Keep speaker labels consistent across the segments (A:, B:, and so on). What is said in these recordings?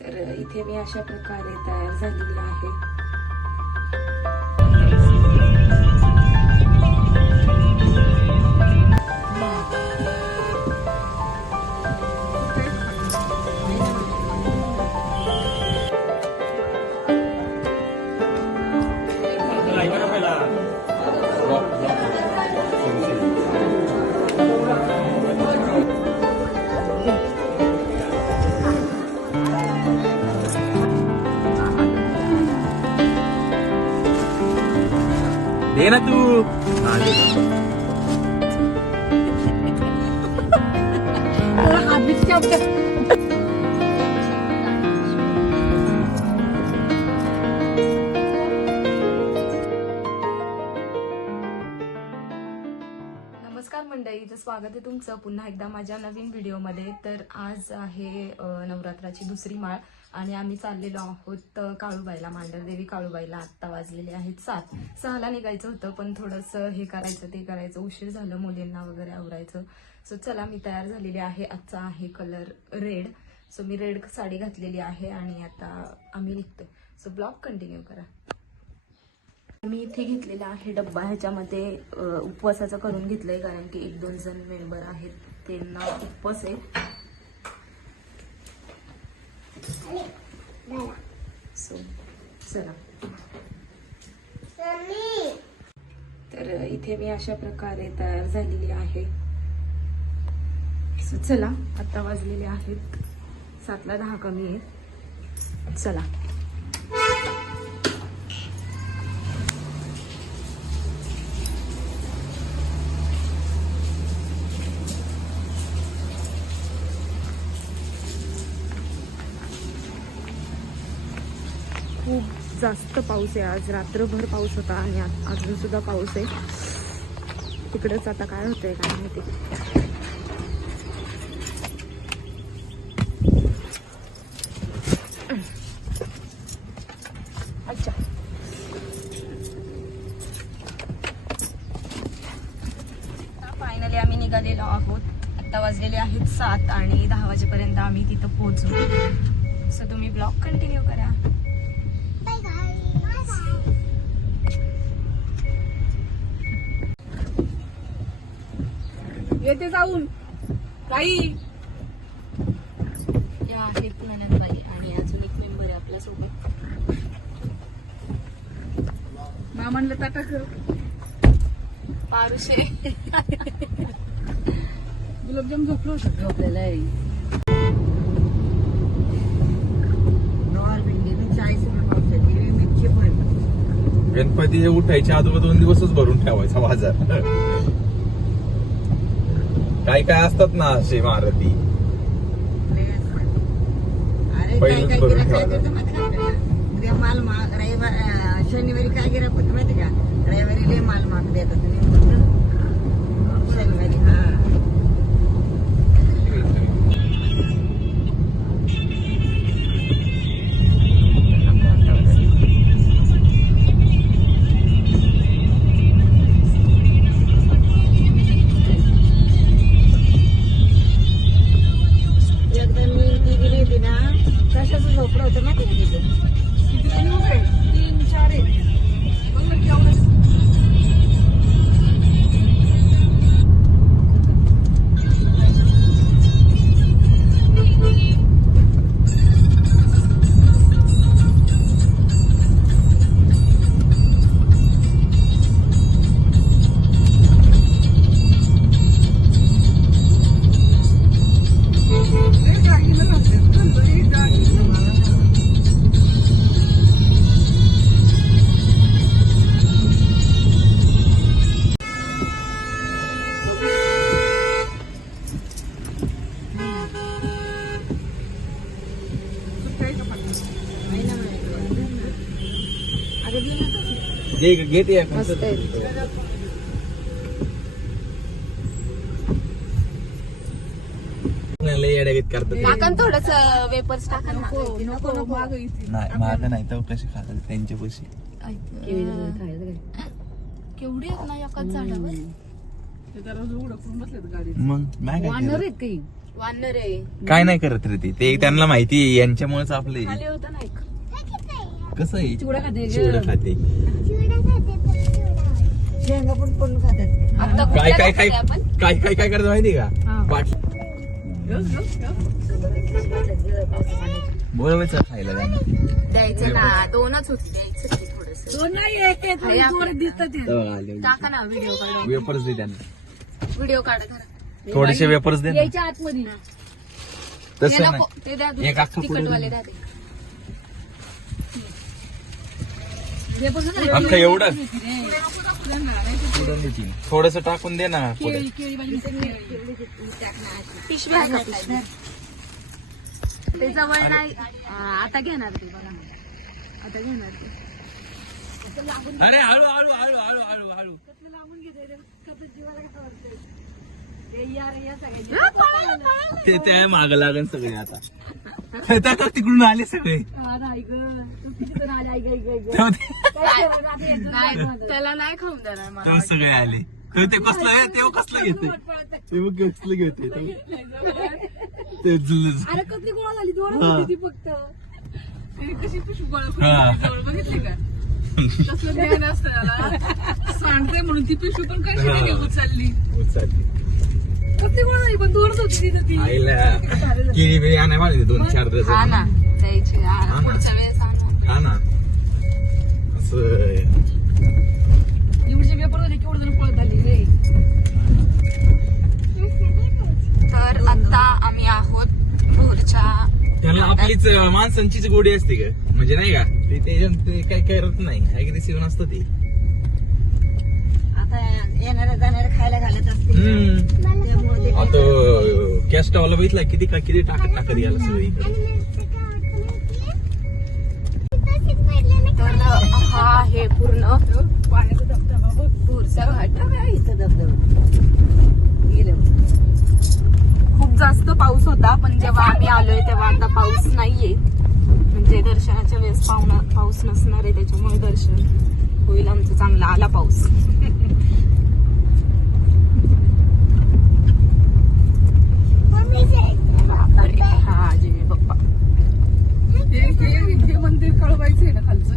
A: तर इथे मी अशा प्रकारे तयार झालेली आहे.
B: ना तू?
A: नमस्कार मंडळी स्वागत आहे तुमचं. पुन्हा एकदा माझ्या नवीन व्हिडिओमध्ये. तर आज आहे नवरात्राची दुसरी माळ. आणि आम्ही चाललेलो आहोत काळूबाईला मांडरदेवी काळूबाईला. आत्ता वाजलेले आहेत सात. सहाला निघायचं होतं पण थोडंसं हे करायचं ते करायचं. उशीर झालं मुलींना वगैरे आवरायचं. सो चला मी तयार झालेली आहे. आजचा आहे कलर रेड सो मी रेड साडी घातलेली आहे आणि आता आम्ही निघतो सो ब्लॉग कंटिन्यू करा. मी इथे घेतलेला आहे डब्बा. ह्याच्यामध्ये उपवासाचं करून घेतलंय कारण की एक दोन जण मेंबर आहेत. त्यांना उपवास आहे. सो चला तर इथे मी अशा प्रकारे तयार झालेली आहे. सो चला आता वाजलेले आहेत. सातला दहा कमी आहेत. चला. जास्त पाऊस आहे. आज रात्रभर पाऊस होता आणि अजून सुद्धा पाऊस आहे. तिकडेच आता काय होतंय काय माहिती. अच्छा. फायनली आम्ही निघालेलो आहोत. आता वाजलेले आहेत सात आणि दहा वाजेपर्यंत आम्ही तिथं पोहोचू. सो तुम्ही ब्लॉग कंटिन्यू करा.
C: जाऊन. ताई
A: या आहेत ननंदबाई आणि अजून एक मेंबर आहे आपल्यासोबत.
C: मामांना ताटा कर.
A: पारुशे
C: गुलाबजाम झोपलो झोपलेला आहे.
B: गणपती उठायच्या अगोदर दोन दिवसच भरून ठेवायचा बाजार. काय काय असतात ना असे मारुती. पहिलंच ठेवायचं
D: उद्या माल महाग रविवार शनिवारी काय गिराक होतं माहिती का? रविवारी लय माल महाग देतात.
A: मस्त आहे.
B: लय येड्यागीत करतात
A: थोडस वेपर्स.
C: नको नको नको.
B: नाही नाही तर कसे खातात त्यांच्या पैसे
A: केवढी आहेत ना एकाच झाडावर?
B: मग नाही काय केलं?
A: वानर आहे.
B: काय नाही करत रे ते. ते त्यांना माहिती आहे यांच्यामुळेच आपले
A: खाली होतं ना एक.
B: कसं आहे?
C: चिवडा खाते. ग.
B: चिवडा खाते.
D: शेंगा पण पण खातात
A: आता
B: काय काय काय काय काय काय करत माहिती का?
C: हा.
B: बोलवायचं खायला
A: द्यायचं ना दोनच होती द्यायचं की थोडस.
C: दोन नाही एक एक ते.
A: टाका ना व्हिडिओ काढ
B: वेपर्स दे त्यांना.
A: व्हिडिओ काढ खरं
B: थोडेसे वेपर्स दे ना.
C: यायच्या आतमध्ये
A: ते
B: तसं नाही.
A: ते द्या
B: एक अख्खं पुढं
A: तिकटवाले
B: दे.
A: द्या ते.
C: हे पण ना,
B: अख्खं एवढं. थोडस टाकून दे ना पुढे.
C: केळी केळी बाई नुसतं केळी.
A: पिशवी आहे का पिशवी? ते जवळ नाही आता घेणार ते बघा. आता घेणार ते.
B: अरे हळू हळू हळू हळू हळू हळू. ते त्या माग लागन सगळे आता. तर तिकडून आले सगळे.
A: त्याला नाही खाऊन देणार
B: सगळे आले. ते कसलं आहे? तेव्हा कसलं घेते? ते कसलं घेते ते.
C: कसली गोळा झाली? जोरात
B: हा.
C: होती ती फक्त.
A: ते कशी गोळा जवळ बघितली का? ज्ञान असतं
C: सांडते म्हणून ती पिशवी पण काय
B: हा.
C: घेऊन चालली
B: उचलली.
C: पण होती तिथं ती
B: आईला आणाय माहिती दोन चार
A: हा
B: डझन
A: ना द्यायची. हा,
B: हा ना.
A: पुढच्या वेळेस आणू.
B: हा ना. असं
C: एवढे पेपर होते केवढं जण पळत आली रे.
A: तर आता आम्ही आहोत भोरच्या
B: त्याला आपलीच माणसांचीच गोडी असते का म्हणजे नाही का? ते ते- ते काय करत नाही. अग्रेसिव्ह नसतं ते.
D: आता येणाऱ्या जाणाऱ्या खायला घालत असतील.
B: हम्म.
D: त्यामुळे ते
B: आता कॅस्ट वाला बघितला किती का किती टाकत टाकत याला सगळं इकडे.
A: तर हा आहे पूर्ण घाट.
D: काय इथं धबधबा. गेलं.
A: खूप जास्त पाऊस होता पण जेव्हा आम्ही आलोय तेव्हा आता पाऊस नाहीये. म्हणजे दर्शनाच्या वेळेस पाहुणा पाऊस नसणार आहे त्याच्यामुळे दर्शन होईल आमचं. चांगला आला पाऊस बापरे. हा जीवी बाप्पा
C: हे मंदिर कळवायचं आहे ना खालचं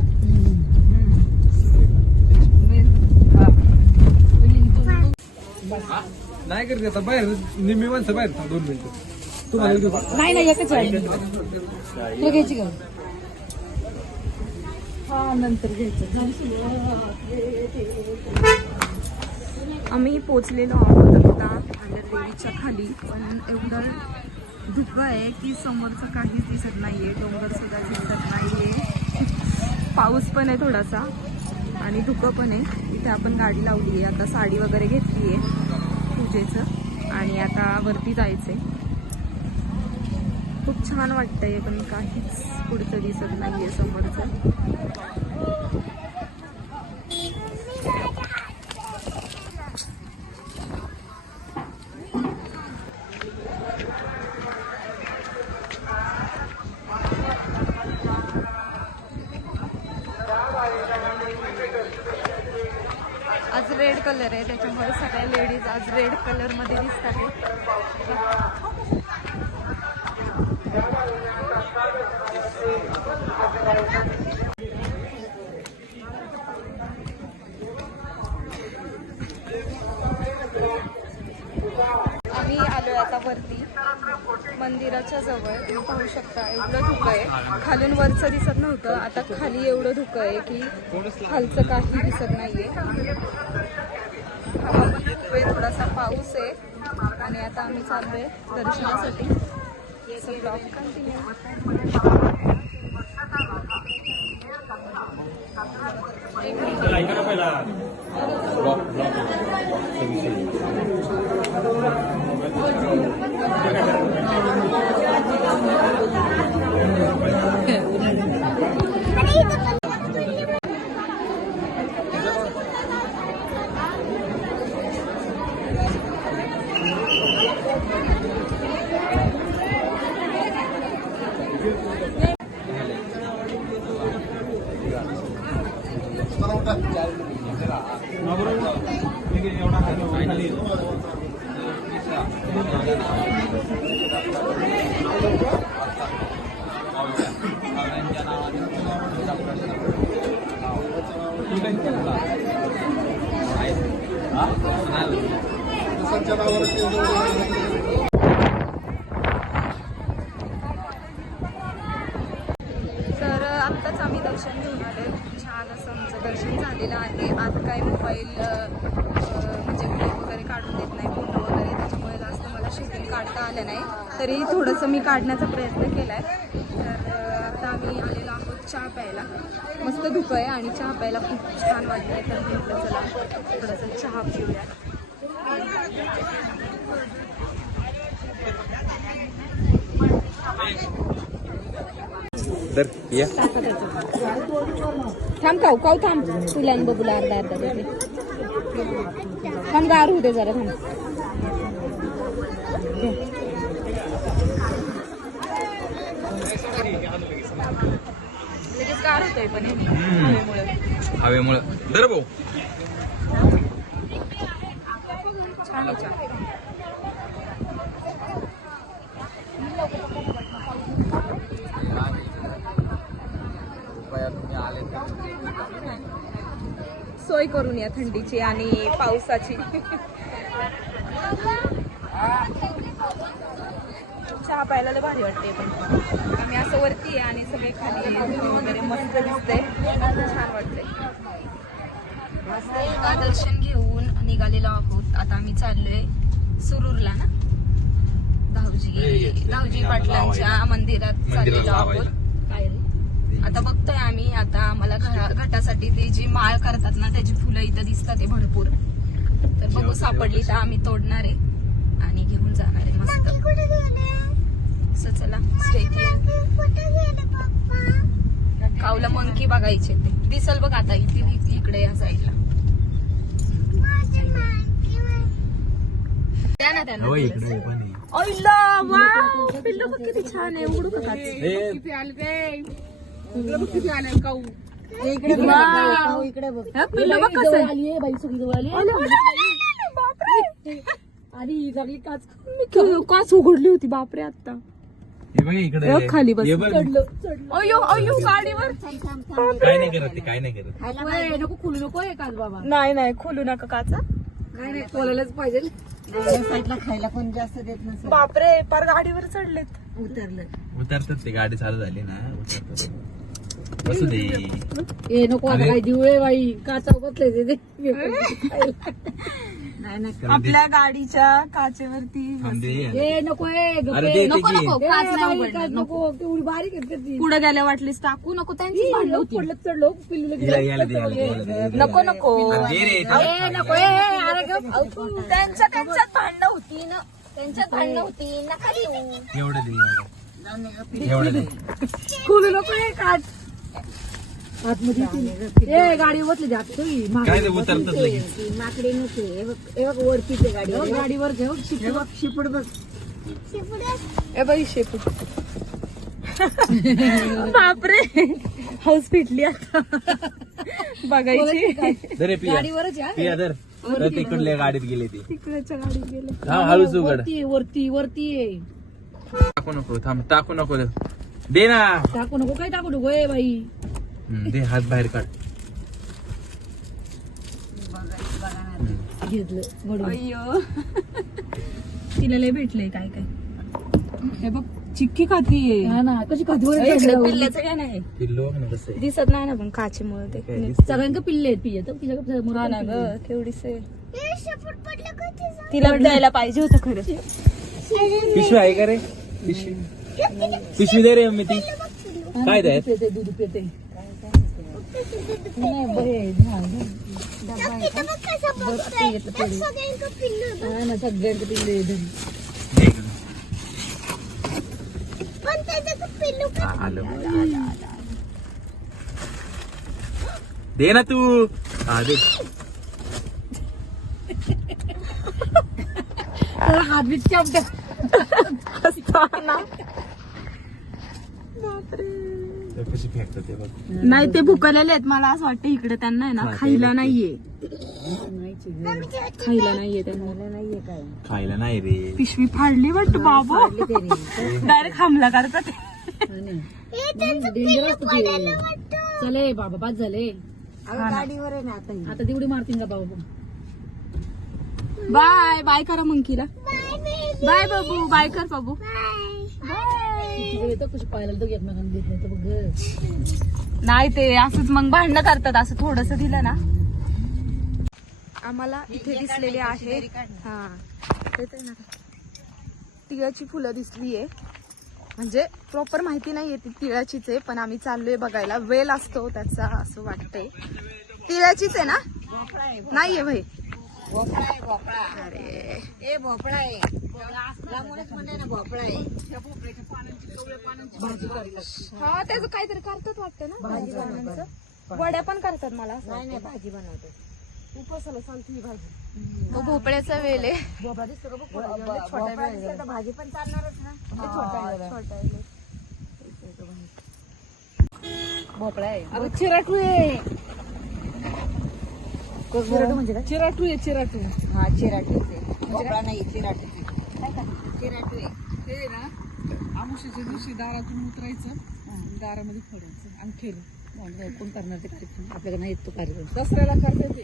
E: नाही करते आता बाहेर निम्मी माणसं बाहेर थांब दोन मिनिटं. तुम्हाला घेऊ
C: नाही नाही एकच आहे. घ्यायची का? हा नंतर घ्यायचं.
A: आम्ही पोचलेलो आहोत आता देवीच्या खाली. पण एवढं धुकं आहे की समोरचं काहीच दिसत नाहीये. डोंगर सुद्धा दिसत नाहीये. पाऊस पण आहे थोडासा आणि धुकं पण आहे. इथे आपण गाडी लावली आहे आता साडी वगैरे घेतली आहे पूजेचं. आणि आता वरती जायचंय. खूप छान वाटतंय पण काहीच पुढचं दिसत नाहीये समोरचं आज रेड कलर आहे. त्याच्यामुळे सगळ्या लेडीज आज रेड कलरमध्ये दिसतात आम्ही आलोय आता वरती. मंदिराच्या जवळ. तुम्ही पाहू शकता एवढं धुकं आहे. खालून वरचं दिसत नव्हतं. आता खाली एवढं धुकं आहे की खालचं काही दिसत नाहीये. थोडासा पाऊस आहे. आणि आता आम्ही चाललो आहे दर्शनासाठी ब्लॉग कंटिन्यू आलं नाही. तरी थोडंसं मी काढण्याचा प्रयत्न केला आहे तर आता आम्ही आलेलो आहोत चहा प्यायला. मस्त धुकं आहे आणि चहा प्यायला खूप छान वाटतंय. तर म्हटलं चला थोडंसं चहा पिऊया.
B: तर या.
A: थांब काऊ काऊ थांब. तुला आणि बबूला अर्धा अर्धा देते थांब गार दे जरा थांब लगेच गार होतोय पण हवेमुळे.
B: हवेमुळं दर भाऊ
A: छान. सोय करून या थंडीची आणि पावसाची चहा प्यायला लय भारी वाटते पण. आम्ही असं वरती आहे आणि सगळे खाली वगैरे मस्त दिसतंय. छान मस्त एकदा दर्शन घेऊन निघालेलो आहोत. आता आम्ही चाललोय सुरूरला ना? धावजी. धावजी पाटलांच्या मंदिरात चाललेलो आहोत. आता बघतोय आम्ही. आता आम्हाला घरा- घटासाठी ते जी माळ करतात ना त्याची फुलं इथं दिसतात आहे भरपूर. तर बघू सापडली तर आम्ही तोडणार आहे आणि घेऊन जाणार आहे. मस्त. असं चला कावला मंकी बघायचे ते. दिसल बघ आता इथे इकडे या साईडला द्या ना त्यांना. पिल्लू बघ किती छान आहे उघडू का काच?
B: ए,
A: वाव.
D: इकडे बघ.
A: पिल्लू बघ कसं आहे. बापरे. किती काच उघडली होती बापरे आता.
B: हे बघ इकडे.
A: बघ खाली बस.
B: हे बघ.
A: अयो अयो गाडीवर.
B: काय नाही करत ते काय नाही करत.
C: नको खुलू नको हे काच बाबा.
A: नाही नाही खोलू नका काचा.
C: नाही नाही खोलायलाच पाहिजे.
D: साईडला खायला कोण जास्त देत नसेल.
A: बापरे पार गाडीवर चढलेत.
D: उतरलं
B: उतरतात ते गाडी चालू झाली ना उतरतात बसू दे.
C: ए नको आता काय दिवळे बाई काचा बसले ते
D: नाही
A: आपल्या गाडीच्या काचेवरती
B: थांब.
C: ए नको ए गप्पे.
B: अरे दे
A: नको
B: त्याची.
A: नको काच नाही
C: बाई,
A: उघडणार
C: काच नको. तेवढी बारीक आहेत का ती.
A: पुढे गेल्या वाटलीस टाकू? नको त्यांची
C: पडलं चढलो पिल्लूला
B: हिला- याला दे, याला दे, याला दे, याला दे.
A: नको नको.
B: अरे दे रे
C: ए नको ए ए, अरे गप.
A: त्यांच्या त्यांच्यात भांडणं होती ना. त्यांच्यात भांडणं होती नका देऊ.
B: एवढं दे एवढं दे.
C: खोलू नको काच. आतमध्ये ए गाडी जात
B: काय ते उतरतात लगेच.
D: ती माकडे हे बघ हे बघ वरती ते गाडी.
C: गाडीवर ठेव.
D: हे बघ शिपूड बघ.
A: ए बाई शेपू बापरे. हाऊस पिटली आता. बघायची.
B: दरे पिया.
C: गाडीवरच या
B: पिया दर तर तिकडल्या गाडीत गेले ते.
A: तिकडच्या गाडीत गेले.
B: हा हळूच उघड.
C: वरती आहे, वरती वरती आहे.
B: टाकू नको थांब. टाकू नको. दे ना.
C: टाकू नको. काय टाकू नको? ए बाई.
B: दे हात बाहेर काढ.
C: घेतलं
A: तिला लय भेटलंय काय काय. हे बघ चिक्की खातीये
C: हा ना कशी
A: पिल्ल्याचं काय नाही.
B: पिल्लो बघ ना कसं आहे.
A: दिसत नाही ना पण काचेमुळे ते.
B: काय?
C: सगळ्यांका पिल्ले आहेत पिल्ले तर तिच्या
A: हा ना ग. केवढीच आहे. तिला द्यायला पाहिजे होतं खरं.
B: पिशवी आहे का रे? पिशवी. पिशवी दे रे मी ती. काय द्याय
C: पिते दूध पिते नाही, बरे, झाड, झाड. हा ना सगळ्यांचे पिल्ले आहेत.
B: दे इकडं. हा, आलं दे ना तू हा दे
C: तर हात बीत चापटे.
B: ते कशी फेकतात ते बघ.
A: नाही ते भुकलेले आहेत. मला असं वाटतं इकडे त्यांना आहे ना खायला. नाहीये.
C: नाहीच आहे.
A: खायला नाहीये त्यांना.
D: मला नाहीये काय
B: खायला नाही रे.
A: पिशवी फाडली वाटतं बाबा. डायरेक्ट हमला करतात
C: हा. चले बाबा बाद झाले
D: गाडीवर आहे ना आता ही.
C: आता तेवढी मारतील का बाबा?
A: बाय बाय करा मंकीला. बाय बाबू बाय कर बाबू. नाही ते असंच मग भांडणं करतात असं थोडस दिलं ना. आम्हाला इथे दिसलेली आहे. हा. तिळाची फुलं दिसली आहे. म्हणजे प्रॉपर माहिती नाहीये ती तिळाचीच आहे पण आम्ही चाललोय बघायला. वेल असतो त्याचा असं वाटतंय. तिळाचीच आहे ना? नाहीये भाई
D: भोपळा आहे भोपळा.
A: अरे.
D: ए भोपळा आहे. लांबूनच ना भोपळा आहे.
A: हा त्याचं काहीतरी करतात वाटतं ना भाजी पानांचं वड्या पण करतात मला असं
D: नाही नाही भाजी बनवते.
A: उपासाला चालते ही भाजी. भोपळ्याचा वेल आहे.
D: भोपळा दिसतो का बघ, भोपळा दिसला तर भाजी पण चालणारच ना.
A: छोटा वेल.
D: भोपळा आहे.
C: अरे चिराटू आहे
D: चिराटू म्हणजे काय?
C: चिराटू आहे चिराटू.
D: हा चिराटूच आहे. भोपळा नाही चिराटू चिराटू आहे.
C: ते ना आमुष्याच्या दिवशी दारातून उतरायचं आणि दारामध्ये फोडायचं आणि खेळ.
D: कोण करणार ते कार्यक्रम? आपल्याकडे नाही येत तो कार्यक्रम.
C: दसऱ्याला करते ते.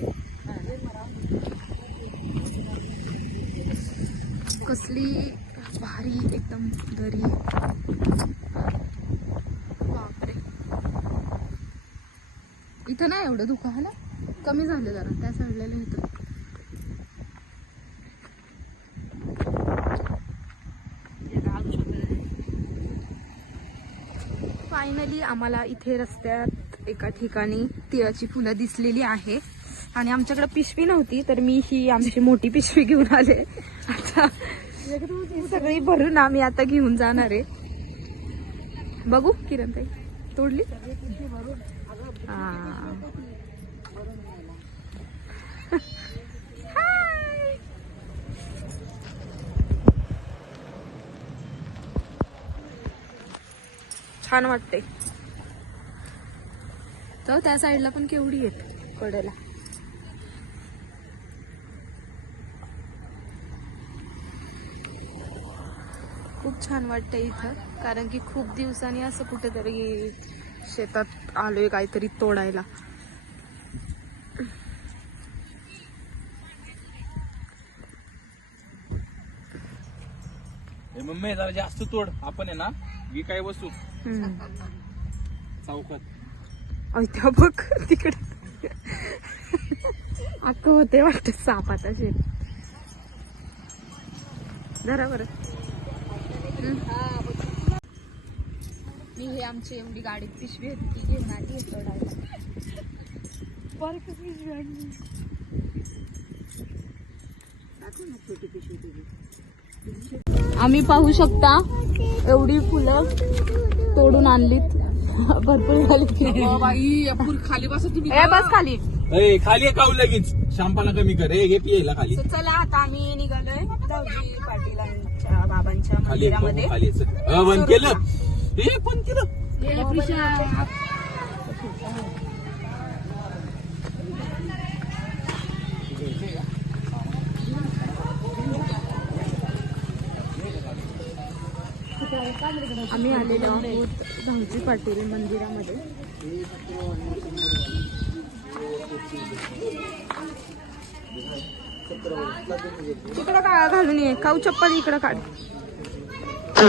A: कसली भारी एकदम दरी. बापरे. इथं नाही एवढं आहे ना कमी झालं जरा त्या साईडला होतं फायनली आम्हाला इथे रस्त्यात एका ठिकाणी तिळाची फुलं दिसलेली आहे. आणि आमच्याकडे पिशवी नव्हती तर मी ही आमची मोठी पिशवी घेऊन आले. आता सगळी भरून आम्ही आता घेऊन जाणार आहे. बघू किरण ताई तोडली? हा. छान वाटते. तर त्या साईडला पण केवढी आहेत? कडेला खूप छान वाटतंय इथं कारण की खूप दिवसांनी असं कुठेतरी शेतात आलोय काहीतरी तोडायला.
B: मम्मी जरा जास्त तोड. आपण आहे ना विकाय बसू.
A: हम्म.
B: चौकात.
A: त्या बघ तिकडे. अक्क होते वाटत साप आता शेत धरा बरं. मी हे आमची एवढी गाडीत पिशवी होती ती घेऊन आली बरं पिशवी आणली.
D: छोटी पिशवी तुझी.
A: आम्ही पाहू शकता एवढी फुलं. तोडून आणलीत. भरपूर झाली.
C: खाली बसा तुम्ही.
A: ए बस खाली.
B: ए खाली आहे काऊ लगेच? शांपाला कमी कर. ए घे पियायला खाली.
A: So, चला आता आम्ही निघालोय दाऊजी पाटीलांच्या बाबांच्या
B: खाली आहे,
A: मंदिरामध्ये.
B: खाली आहे, चल. अ, बंद केलं. ए बंद केलं.
A: आम्ही आलेलो आहोत धावजी पाटील मंदिरामध्ये. इकडं का घालून ये? काऊ चप्पल इकडं काढ.
B: ओ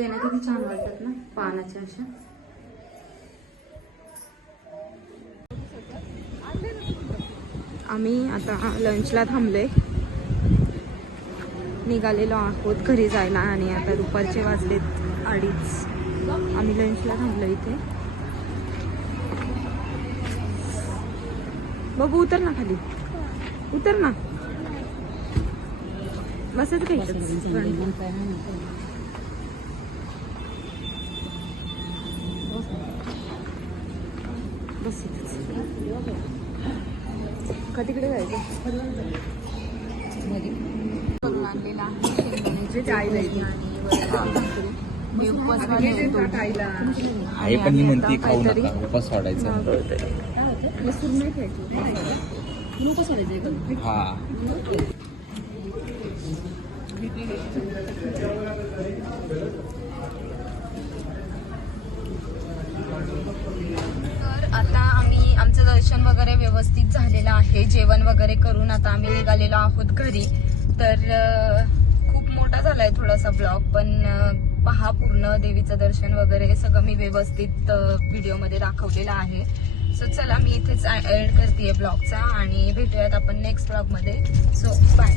A: वेण्या किती छान वाटतात ना पानाच्या अशा. आम्ही आता लंचला थांबलोय. निघालेलो आहोत घरी जायला आणि आता दुपारचे वाजलेत अडीच. आम्ही लंचला थांबलो इथे. बघू उतर ना खाली. उतर ना. बसत काही बस इथेच. का तिकडे जायचं करून आणलेला आहे. मी.
B: आई पण
A: आणि
B: म्हणते खाऊ
A: काहीतरी
B: नका. उपास वाढायचा
A: मागवतोय.
B: हा.
A: तर आता आम्ही आमचं दर्शन वगैरे व्यवस्थित झालेलं आहे. जेवण वगैरे करून आता आम्ही निघालेलो आहोत घरी. तर खूप मोठा झालाय थोडासा ब्लॉग पण पहा पूर्ण देवीचं दर्शन वगैरे. सगळं मी व्यवस्थित व्हिडिओमध्ये दाखवलेलं आहे. सो चला मी इथेच ऍड करते ब्लॉगचा आणि भेटूयात आपण नेक्स्ट ब्लॉगमध्ये सो बाय